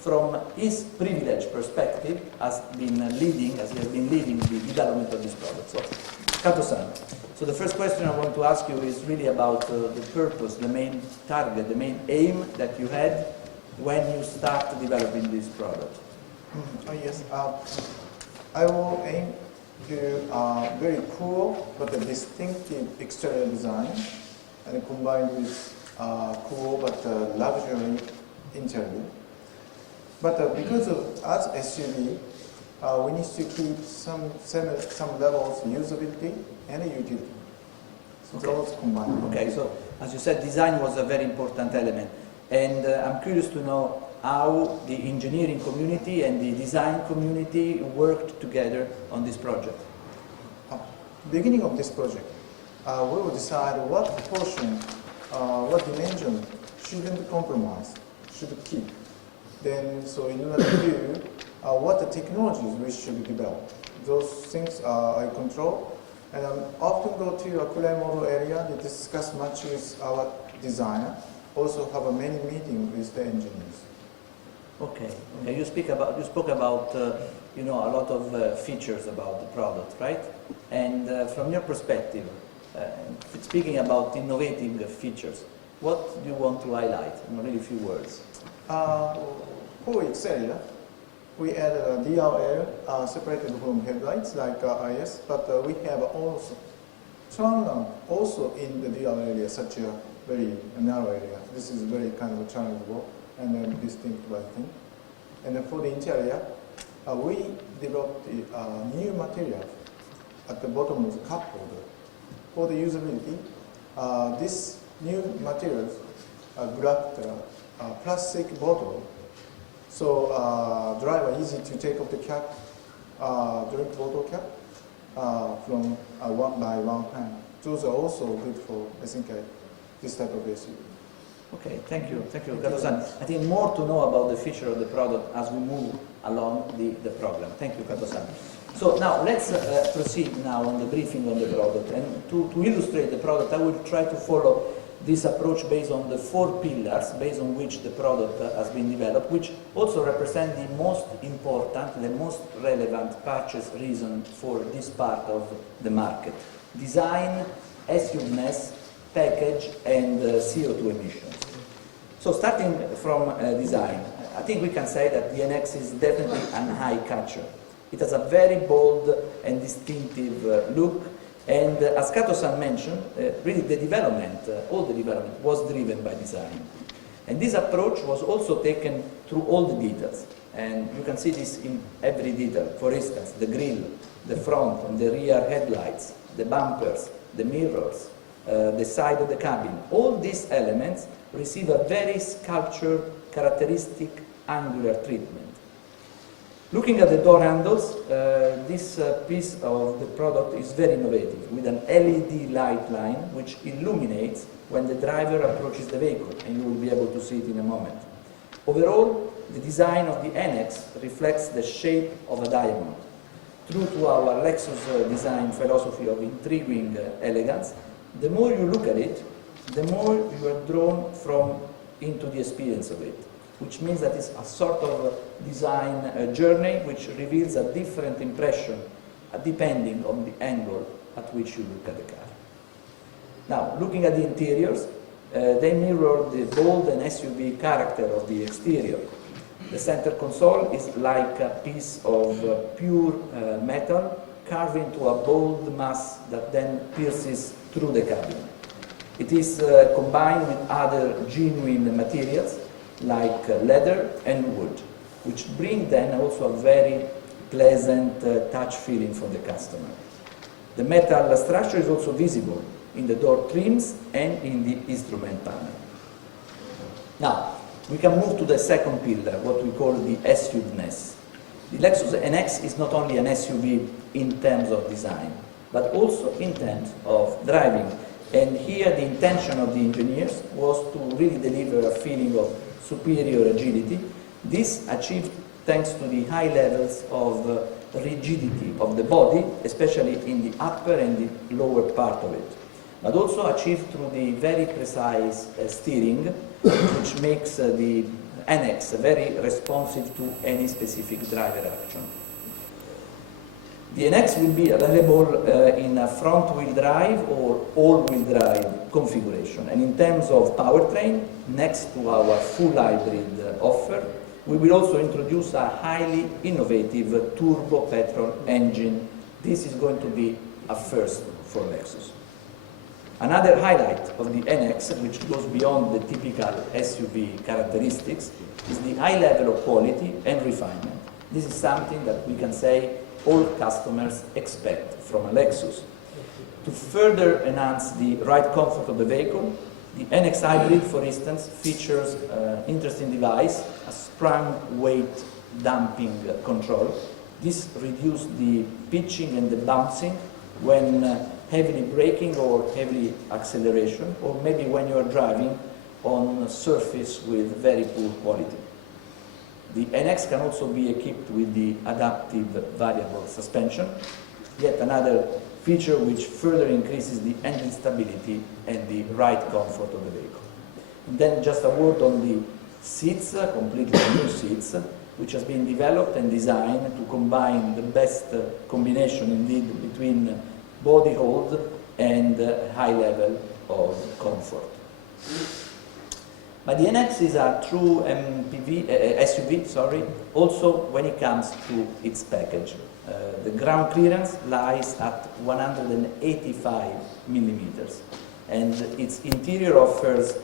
from his privileged perspective, as he has been leading the development of this product. So, Kato-san, so the first question I want to ask you is really about the purpose, the main target, the main aim that you had when you start developing this product. Yes, I will aim to very cool but a distinctive exterior design, and combined with cool but luxury interior. But because of as SUV, we need to keep some levels of usability and utility. So Okay. those combined. Okay, so as you said, design was a very important element. And I'm curious to know how the engineering community and the design community worked together on this project. Beginning of this project, we will decide what portion, what dimension shouldn't compromise, should keep. Then, so in order to do what the technologies we should develop, those things I control. And I often go to a Korean model area to discuss much with our designer. Also have a many meetings with the engineers. Okay. Okay. You spoke about a lot of features about the product, right? And from your perspective, speaking about innovative features, what do you want to highlight in really few words? For exterior, we added a DRL separated from headlights like IS, but we have also turn also in the DRL area, such a very narrow area. This is very kind of challengeable and distinctive, I think. And then for the interior, we developed a new material at the bottom of the cup holder. For the usability, this new materials grabbed a plastic bottle, so driver easy to take off the cap, drink bottle cap from one by one hand. Those are also good for, I think, this type of SUV. Okay, thank you, Kato-san. I think more to know about the feature of the product as we move along the program. Thank you, Kato-san. So now let's proceed now on the briefing on the product. And to illustrate the product, I will try to follow this approach based on the 4 pillars based on which the product has been developed, which also represent the most important, the most relevant purchase reason for this part of the market: design, SUV-ness, package, and CO2 emissions. So starting from design, I think we can say that the NX is definitely an eye catcher. It has a very bold and distinctive look. And as Kato-san mentioned, really the development, all the development was driven by design. And this approach was also taken through all the details. And you can see this in every detail. For instance, the grille, the front and the rear headlights, the bumpers, the mirrors, the side of the cabin. All these elements receive a very sculptured, characteristic angular treatment. Looking at the door handles, this piece of the product is very innovative, with an LED light line which illuminates when the driver approaches the vehicle, and you will be able to see it in a moment. Overall, the design of the NX reflects the shape of a diamond. True to our Lexus design philosophy of intriguing elegance, the more you look at it, the more you are drawn into the experience of it, which means that it's a sort of design journey which reveals a different impression depending on the angle at which you look at the car. Now, looking at the interiors, they mirror the bold and SUV character of the exterior. The center console is like a piece of pure metal carved into a bold mass that then pierces through the cabin. It is combined with other genuine materials like leather and wood, which bring then also a very pleasant touch feeling for the customer. The metal structure is also visible in the door trims and in the instrument panel. Now, we can move to the second pillar, what we call the SUV-ness. The Lexus NX is not only an SUV in terms of design, but also in terms of driving. And here the intention of the engineers was to really deliver a feeling of superior agility. This achieved thanks to the high levels of rigidity of the body, especially in the upper and the lower part of it, but also achieved through the very precise steering, which makes the NX, very responsive to any specific driver action. The NX will be available in a front-wheel drive or all-wheel drive configuration. And in terms of powertrain, next to our full hybrid offer, we will also introduce a highly innovative turbo petrol engine. This is going to be a first for Lexus. Another highlight of the NX, which goes beyond the typical SUV characteristics, is the high level of quality and refinement. This is something that we can say all customers expect from a Lexus. To further enhance the ride comfort of the vehicle, the NX Hybrid, for instance, features an interesting device, a sprung weight damping control. This reduces the pitching and the bouncing when heavily braking or heavily acceleration, or maybe when you are driving on a surface with very poor quality. The NX can also be equipped with the adaptive variable suspension, yet another feature which further increases the engine stability and the ride comfort of the vehicle. And then just a word on the seats, completely new seats, which has been developed and designed to combine the best combination indeed between body hold and high level of comfort. But the NX is a true SUV, also when it comes to its package. The ground clearance lies at 185 millimeters, and its interior offers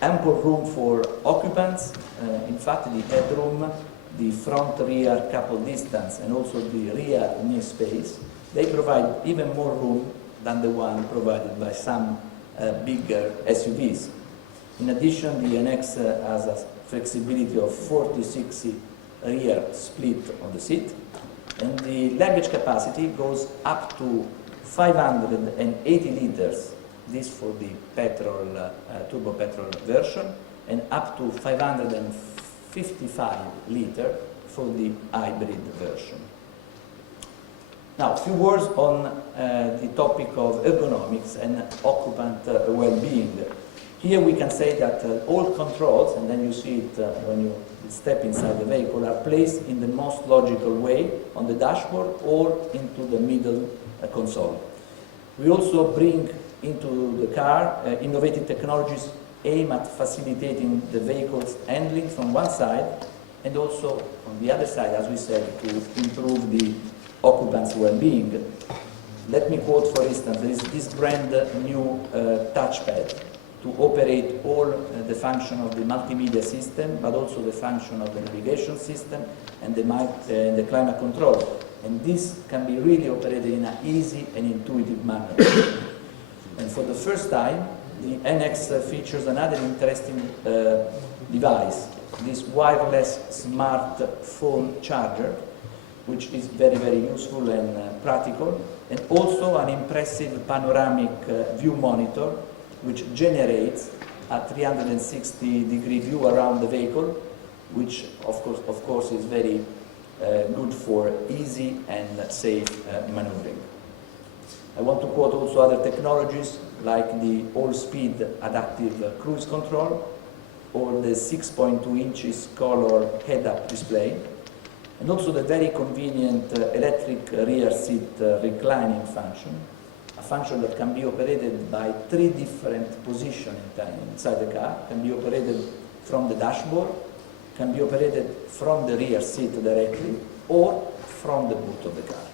ample room for occupants. In fact, the headroom, the front-rear couple distance, and also the rear knee space, they provide even more room than the one provided by some bigger SUVs. In addition, the NX has a flexibility of 40-60 rear split on the seat, and the luggage capacity goes up to 580 liters, this for the petrol, turbo petrol version, and up to 555 liters for the hybrid version. Now, a few words on the topic of ergonomics and occupant well-being. Here we can say that all controls, and then you see it when you step inside the vehicle, are placed in the most logical way on the dashboard or into the middle console. We also bring into the car innovative technologies aimed at facilitating the vehicle's handling from one side, and also on the other side, as we said, to improve the occupants' well-being. Let me quote, for instance, there is this brand new touchpad to operate all the function of the multimedia system, but also the function of the navigation system and the climate control. And this can be really operated in an easy and intuitive manner. And for the first time, the NX features another interesting device, this wireless smartphone charger, which is very, very useful and practical, and also an impressive panoramic view monitor, which generates a 360-degree view around the vehicle, which of course is very good for easy and safe maneuvering. I want to quote also other technologies like the all-speed adaptive cruise control or the 6.2 inches color head-up display, and also the very convenient electric rear seat reclining function, a function that can be operated by 3 different positions inside the car. Can be operated from the dashboard, can be operated from the rear seat directly, or from the boot of the car.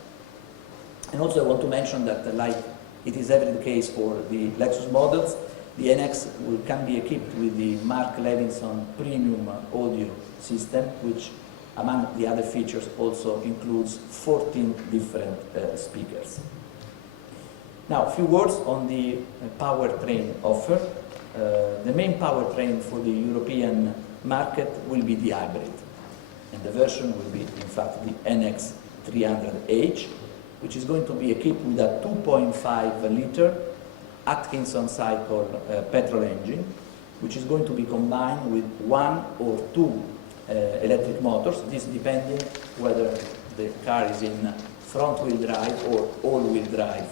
And also I want to mention that, like it is ever the case for the Lexus models, the NX can be equipped with the Mark Levinson premium audio system, which among the other features also includes 14 different speakers. Now, a few words on the powertrain offer. The main powertrain for the European market will be the hybrid, and the version will be, in fact, the NX 300H, which is going to be equipped with a 2.5-liter Atkinson cycle petrol engine, which is going to be combined with 1 or 2 electric motors, this depending whether the car is in front-wheel drive or all-wheel drive